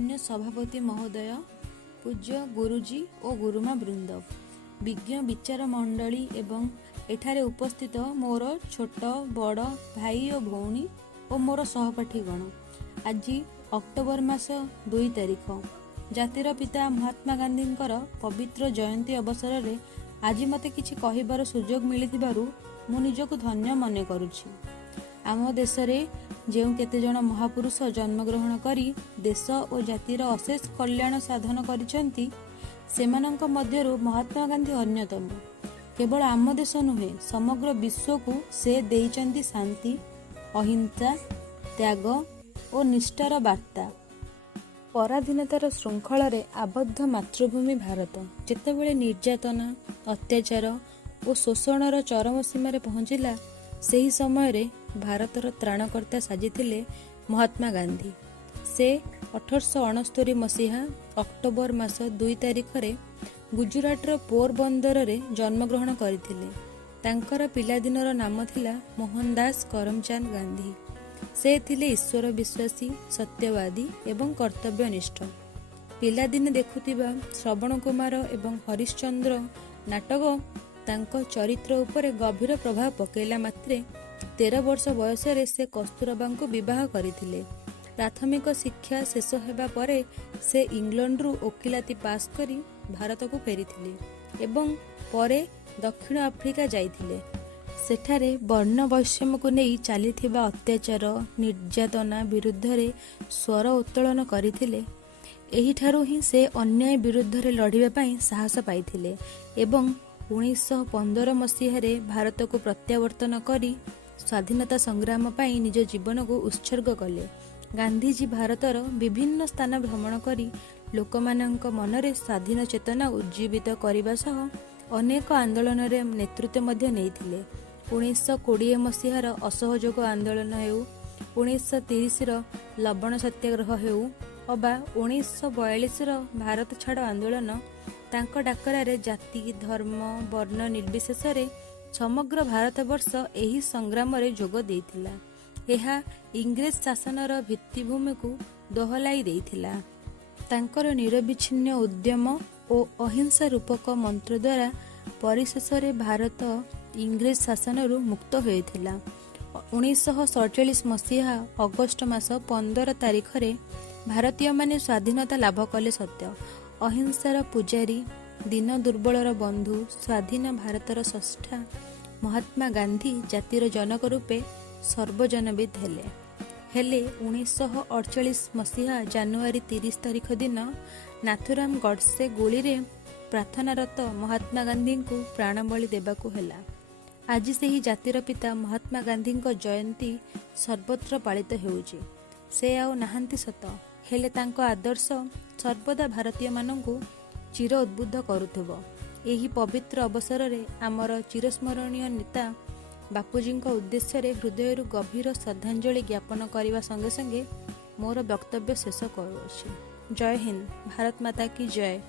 माननीय सभापति महोदय, पूज्य गुरुजी और गुरुमा वृंद, विज्ञ विचार मंडली एवं एठारे उपस्थित मोर छोट बड़ भाई और भौणी और मोर सहपाठीगण, आज अक्टोबर मास 2 तारिख जातिर पिता महात्मा गांधी पवित्र जयंती अवसर में आज मते किछि कहिबार सुजोग मिलिथिबारु मु निजको धन्य मने करुछि। आम देश रे जेउ केते जण महापुरुष जन्मग्रहण करी देश और जातिर अशेष कल्याण साधन करिसंती, सेमानंक मध्यरु महात्मा गांधी अन्यतम। केवल आम देश नुहे समग्र विश्व को से देइचंती शांति, अहिंसा, त्याग और निष्ठार वार्ता। पराधीनतार श्रृंखल रे आबद्ध मातृभूमि भारत जेतेबेले निर्यातना, अत्याचार और शोषणर चरम सीमार पहुंचला, सही समय रे भारतर त्राणकर्ता साजिथिले महात्मा गांधी। से 1869 मसीहा अक्टोबर मास 2 तारिख रे गुजरातर पोरबंदर रे जन्मग्रहण करथिले। तांकर पिलादिनर नाम थिला मोहनदास करमचंद गांधी। से थिले ईश्वर विश्वासी, सत्यवादी एवं कर्तव्यनिष्ठ। पिलादिने देखुथिबा श्रवण कुमार एवं हरिश्चंद्र नाटक तांको चरित्र उपरे गभीर प्रभाव पकेला। मात्रे 13 वर्ष बयस रे से कस्तूरबा को विवाह करथिले। प्राथमिक शिक्षा शेष हेबा परे से इंग्लैंड रु वकिलाती पास करी भारत को फेरिथिले एवं परे दक्षिण अफ्रिका जाइथिले। सेठारे वर्ण वैषम्य को नहीं चलीथिबा अत्याचार, निर्यातना विरुद्ध रे स्वर उत्तोलन करथिले। एही ठारू ही से अन्याय विरुद्ध रे लड़िबा पई साहस पाइथिले एवं 1915 मसीह भारत को प्रत्यावर्तन करी स्वाधीनता संग्राम पाई निज जीवन को उत्सर्ग कले। गांधीजी भारतर विभिन्न स्थान भ्रमण करी लोकमानंक मनरे स्वाधीन चेतना उज्जीवित करने सह अनेक आंदोलन रे नेतृत्व मध्य नेइथिले। 1920 मसीहार असहयोग आंदोलन हेउ, 1930 लवण सत्याग्रह हेउ अबा 1942 भारत छाड़ आंदोलन, तांक डाकरा रे जाति, धर्म, वर्ण निर्विशेष रे समग्र भारतवर्ष एही संग्राम रे जोग देइथिला। एहा इंग्रेज शासनर भित्तिभूमि को दोहलाई देइथिला। तांकर निरविच्छिन्न उद्यम और अहिंसा रूपक मंत्र द्वारा परिशेष रे भारत इंग्रेज शासनरु मुक्त होइथिला। 1947 मसीहा अगस्ट मास 15 तारिख रे भारतीय माने स्वाधीनता लाभ कले सत्य। अहिंसार पुजारी, दीन दुर्बलर बंधु, स्वाधीन भारतर स्रष्टा महात्मा गांधी जातिर जनक रूपे सर्वजनविद हेले 1948 मसीहा जानुआरी 30 तारिख दिन नाथुराम गडसे गोली रे प्रार्थनारत महात्मा गांधी को प्राणबली देबाकू हेला। आज से ही जातिर पिता महात्मा गांधी जयंती सर्वत्र पालित हेउची। से आउ नाहांती सत, हेले तांको आदर्श सर्वदा भारतीय मानंकु चिर उद्बुद्ध करुथबो। एही पवित्र अवसर रे आमर चिरस्मरणीय नेता बापूजी उद्देश्य रे हृदय गभीर श्रद्धांजलि ज्ञापन करने संगे संगे मोर वक्तव्य शेष करुछि। जय हिंद, भारत माता की जय।